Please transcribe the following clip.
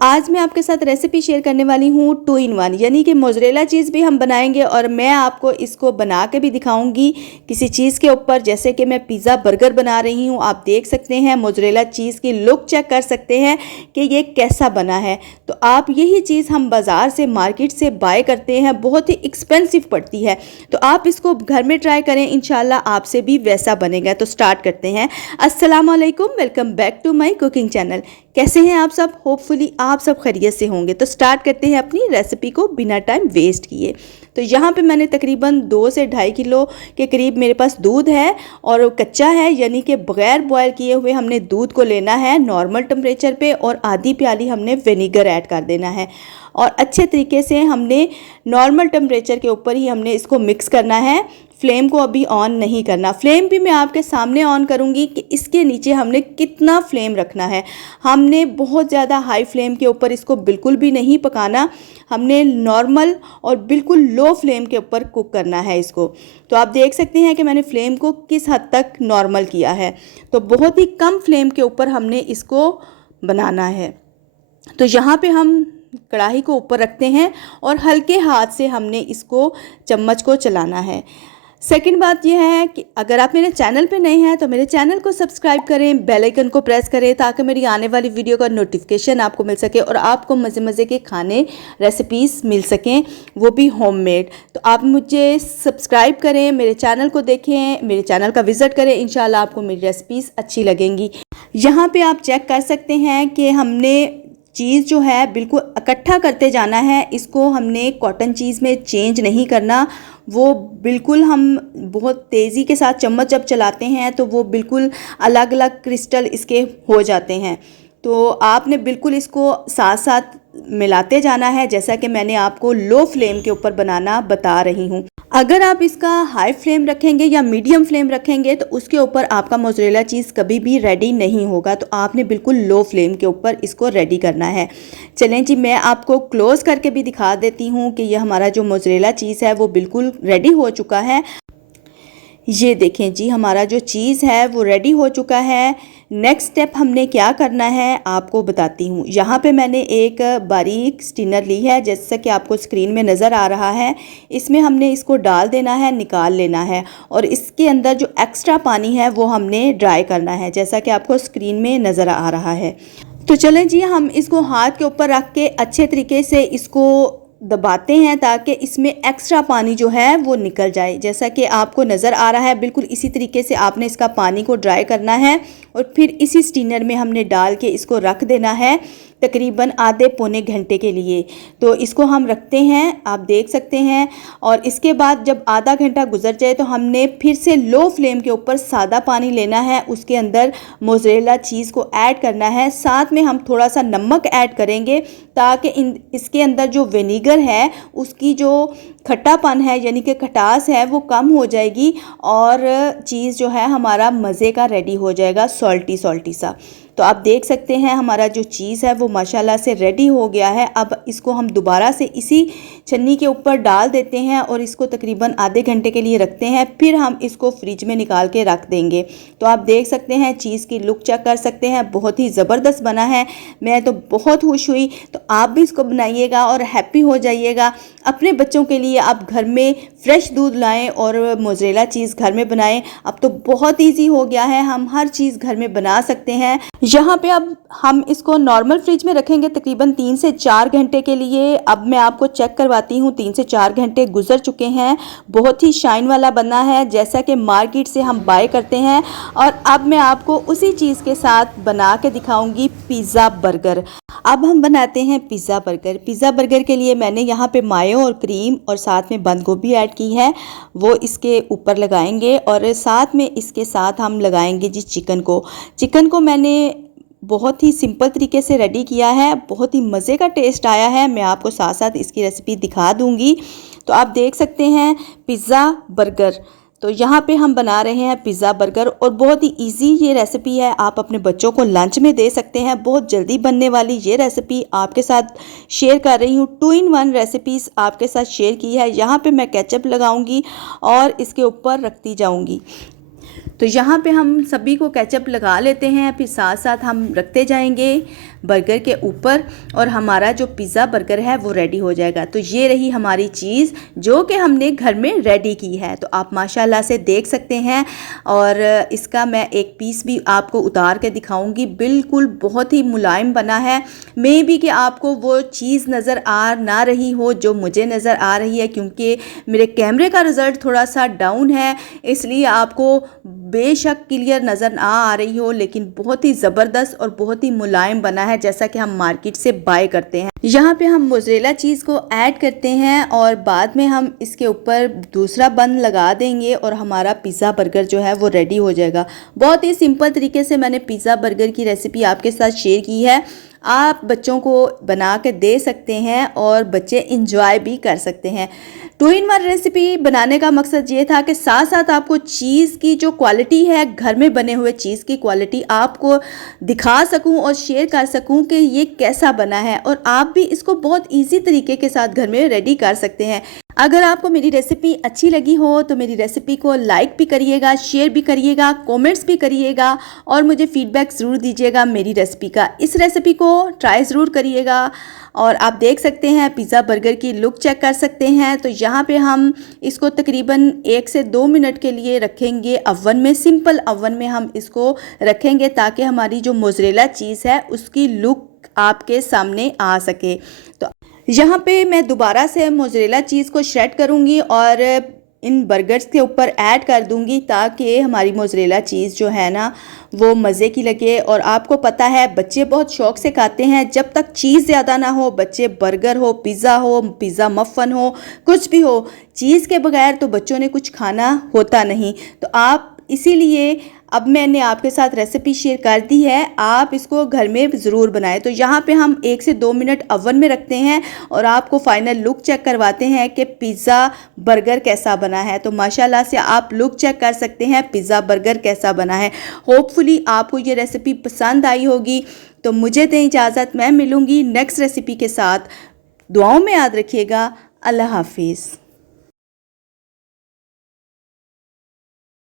आज मैं आपके साथ रेसिपी शेयर करने वाली हूँ 2 in 1, यानी कि मोज़रेला चीज़ भी हम बनाएंगे और मैं आपको इसको बना के भी दिखाऊंगी किसी चीज़ के ऊपर। जैसे कि मैं पिज़्ज़ा बर्गर बना रही हूँ, आप देख सकते हैं मोज़रेला चीज़ की लुक चेक कर सकते हैं कि ये कैसा बना है। तो आप यही चीज़ हम बाज़ार से मार्केट से बाय करते हैं, बहुत ही एक्सपेंसिव पड़ती है। तो आप इसको घर में ट्राई करें, इंशाल्लाह आपसे भी वैसा बनेगा। तो स्टार्ट करते हैं। अस्सलाम वालेकुम, welcome back to my cooking channel. कैसे हैं आप सब? होपफुली आप सब खैरियत से होंगे। तो स्टार्ट करते हैं अपनी रेसिपी को बिना टाइम वेस्ट किए। तो यहाँ पे मैंने तकरीबन 2 से 2.5 किलो के करीब मेरे पास दूध है और कच्चा है, यानी कि बग़ैर बॉयल किए हुए हमने दूध को लेना है नॉर्मल टेम्परेचर पे और आधी प्याली हमने विनेगर ऐड कर देना है और अच्छे तरीके से हमने नॉर्मल टेम्परेचर के ऊपर ही हमने इसको मिक्स करना है। फ्लेम को अभी ऑन नहीं करना। फ्लेम भी मैं आपके सामने ऑन करूंगी कि इसके नीचे हमने कितना फ्लेम रखना है। हमने बहुत ज़्यादा हाई फ्लेम के ऊपर इसको बिल्कुल भी नहीं पकाना, हमने नॉर्मल और बिल्कुल लो फ्लेम के ऊपर कुक करना है इसको। तो आप देख सकते हैं कि मैंने फ्लेम को किस हद तक नॉर्मल किया है। तो बहुत ही कम फ्लेम के ऊपर हमने इसको बनाना है। तो यहाँ पे हम कढ़ाई को ऊपर रखते हैं और हल्के हाथ से हमने इसको चम्मच को चलाना है। सेकंड बात यह है कि अगर आप मेरे चैनल पे नए हैं तो मेरे चैनल को सब्सक्राइब करें, बेल आइकन को प्रेस करें ताकि मेरी आने वाली वीडियो का नोटिफिकेशन आपको मिल सके और आपको मज़े मज़े के खाने रेसिपीज़ मिल सकें, वो भी होममेड। तो आप मुझे सब्सक्राइब करें, मेरे चैनल को देखें, मेरे चैनल का विज़िट करें, इंशाल्लाह आपको मेरी रेसिपीज़ अच्छी लगेंगी। यहाँ पर आप चेक कर सकते हैं कि हमने चीज़ जो है बिल्कुल इकट्ठा करते जाना है। इसको हमने कॉटन चीज़ में चेंज नहीं करना। वो बिल्कुल हम बहुत तेज़ी के साथ चम्मच जब चलाते हैं तो वो बिल्कुल अलग अलग क्रिस्टल इसके हो जाते हैं। तो आपने बिल्कुल इसको साथ साथ मिलाते जाना है, जैसा कि मैंने आपको लो फ्लेम के ऊपर बनाना बता रही हूँ। अगर आप इसका हाई फ्लेम रखेंगे या मीडियम फ्लेम रखेंगे तो उसके ऊपर आपका मोज़रेला चीज़ कभी भी रेडी नहीं होगा। तो आपने बिल्कुल लो फ्लेम के ऊपर इसको रेडी करना है। चलें जी, मैं आपको क्लोज़ करके भी दिखा देती हूँ कि यह हमारा जो मोज़रेला चीज़ है वो बिल्कुल रेडी हो चुका है। ये देखें जी, हमारा जो चीज़ है वो रेडी हो चुका है। नेक्स्ट स्टेप हमने क्या करना है आपको बताती हूँ। यहाँ पे मैंने एक बारीक स्टिनर ली है, जैसा कि आपको स्क्रीन में नज़र आ रहा है। इसमें हमने इसको डाल देना है, निकाल लेना है और इसके अंदर जो एक्स्ट्रा पानी है वो हमने ड्राई करना है, जैसा कि आपको स्क्रीन में नज़र आ रहा है। तो चलें जी, हम इसको हाथ के ऊपर रख के अच्छे तरीके से इसको दबाते हैं ताकि इसमें एक्स्ट्रा पानी जो है वो निकल जाए। जैसा कि आपको नज़र आ रहा है, बिल्कुल इसी तरीके से आपने इसका पानी को ड्राई करना है और फिर इसी स्टीनर में हमने डाल के इसको रख देना है तकरीबन आधे पौने घंटे के लिए। तो इसको हम रखते हैं, आप देख सकते हैं। और इसके बाद जब आधा घंटा गुजर जाए तो हमने फिर से लो फ्लेम के ऊपर सादा पानी लेना है, उसके अंदर मोज़रेला चीज़ को ऐड करना है। साथ में हम थोड़ा सा नमक ऐड करेंगे ताकि इसके अंदर जो विनेगर है उसकी जो खट्टापन है यानी कि खटास है वो कम हो जाएगी और चीज़ जो है हमारा मज़े का रेडी हो जाएगा, सॉल्टी सॉल्टी सा। तो आप देख सकते हैं हमारा जो चीज़ है वो माशाल्लाह से रेडी हो गया है। अब इसको हम दोबारा से इसी छन्नी के ऊपर डाल देते हैं और इसको तकरीबन आधे घंटे के लिए रखते हैं, फिर हम इसको फ्रिज में निकाल के रख देंगे। तो आप देख सकते हैं चीज़ की लुक चेक कर सकते हैं, बहुत ही ज़बरदस्त बना है। मैं तो बहुत खुश हुई। तो आप भी इसको बनाइएगा और हैप्पी हो जाइएगा। अपने बच्चों के लिए आप घर में फ्रेश दूध लाएं और मोज़रेला चीज़ घर में बनाएं। अब तो बहुत ईजी हो गया है, हम हर चीज़ घर में बना सकते हैं। यहाँ पे अब हम इसको नॉर्मल फ्रिज में रखेंगे तकरीबन 3 से 4 घंटे के लिए। अब मैं आपको चेक करवाती हूँ, 3 से 4 घंटे गुजर चुके हैं। बहुत ही शाइन वाला बना है जैसा कि मार्केट से हम बाय करते हैं। और अब मैं आपको उसी चीज़ के साथ बना के दिखाऊंगी पिज़्ज़ा बर्गर। अब हम बनाते हैं पिज़्ज़ा बर्गर। पिज़्ज़ा बर्गर के लिए मैंने यहाँ पे मायो और क्रीम और साथ में बंद गोभी ऐड की है, वो इसके ऊपर लगाएंगे और साथ में इसके साथ हम लगाएंगे जी चिकन को। चिकन को मैंने बहुत ही सिंपल तरीके से रेडी किया है, बहुत ही मज़े का टेस्ट आया है। मैं आपको साथ साथ इसकी रेसिपी दिखा दूँगी। तो आप देख सकते हैं पिज़्ज़ा बर्गर। तो यहाँ पे हम बना रहे हैं पिज़्ज़ा बर्गर और बहुत ही इजी ये रेसिपी है। आप अपने बच्चों को लंच में दे सकते हैं। बहुत जल्दी बनने वाली ये रेसिपी आपके साथ शेयर कर रही हूँ। 2 in 1 रेसिपीज़ आपके साथ शेयर की है। यहाँ पे मैं केचप लगाऊंगी और इसके ऊपर रखती जाऊंगी। तो यहाँ पे हम सभी को केचप लगा लेते हैं, फिर साथ साथ हम रखते जाएंगे। बर्गर के ऊपर और हमारा जो पिज़्ज़ा बर्गर है वो रेडी हो जाएगा। तो ये रही हमारी चीज़ जो कि हमने घर में रेडी की है। तो आप माशाल्लाह से देख सकते हैं और इसका मैं एक पीस भी आपको उतार के दिखाऊंगी। बिल्कुल बहुत ही मुलायम बना है। मे बी कि आपको वो चीज़ नज़र आ ना रही हो जो मुझे नज़र आ रही है, क्योंकि मेरे कैमरे का रिज़ल्ट थोड़ा सा डाउन है, इसलिए आपको बेशक क्लियर नज़र ना आ रही हो, लेकिन बहुत ही ज़बरदस्त और बहुत ही मुलायम बना है जैसा कि हम मार्केट से बाय करते हैं। यहाँ पे हम मोज़रेला चीज़ को ऐड करते हैं और बाद में हम इसके ऊपर दूसरा बन लगा देंगे और हमारा पिज़्ज़ा बर्गर जो है वो रेडी हो जाएगा। बहुत ही सिंपल तरीके से मैंने पिज़्ज़ा बर्गर की रेसिपी आपके साथ शेयर की है। आप बच्चों को बना के दे सकते हैं और बच्चे इंजॉय भी कर सकते हैं। 2 in 1 रेसिपी बनाने का मकसद ये था कि साथ साथ आपको चीज़ की जो क्वालिटी है, घर में बने हुए चीज़ की क्वालिटी आपको दिखा सकूं और शेयर कर सकूं कि ये कैसा बना है, और आप भी इसको बहुत इजी तरीके के साथ घर में रेडी कर सकते हैं। अगर आपको मेरी रेसिपी अच्छी लगी हो तो मेरी रेसिपी को लाइक भी करिएगा, शेयर भी करिएगा, कमेंट्स भी करिएगा और मुझे फीडबैक ज़रूर दीजिएगा मेरी रेसिपी का। इस रेसिपी को ट्राई ज़रूर करिएगा। और आप देख सकते हैं पिज़्ज़ा बर्गर की लुक चेक कर सकते हैं। तो यहाँ पे हम इसको तकरीबन 1 से 2 मिनट के लिए रखेंगे अवन में, सिंपल अवन में हम इसको रखेंगे ताकि हमारी जो मोज़रेला चीज़ है उसकी लुक आपके सामने आ सके। तो यहाँ पे मैं दोबारा से मोज़रेला चीज़ को श्रेड करूँगी और इन बर्गर्स के ऊपर ऐड कर दूँगी ताकि हमारी मोज़रेला चीज़ जो है ना वो मज़े की लगे। और आपको पता है बच्चे बहुत शौक़ से खाते हैं, जब तक चीज़ ज़्यादा ना हो, बच्चे बर्गर हो, पिज़्ज़ा मफ़न हो, कुछ भी हो, चीज़ के बगैर तो बच्चों ने कुछ खाना होता नहीं। तो आप इसीलिए अब मैंने आपके साथ रेसिपी शेयर कर दी है, आप इसको घर में ज़रूर बनाएं। तो यहाँ पे हम 1 से 2 मिनट अवन में रखते हैं और आपको फाइनल लुक चेक करवाते हैं कि पिज़्ज़ा बर्गर कैसा बना है। तो माशाल्लाह से आप लुक चेक कर सकते हैं पिज़्ज़ा बर्गर कैसा बना है। होपफुली आपको ये रेसिपी पसंद आई होगी। तो मुझे दें इजाज़त, मैं मिलूँगी नेक्स्ट रेसिपी के साथ। दुआओं में याद रखिएगा। अल्लाह हाफिज़।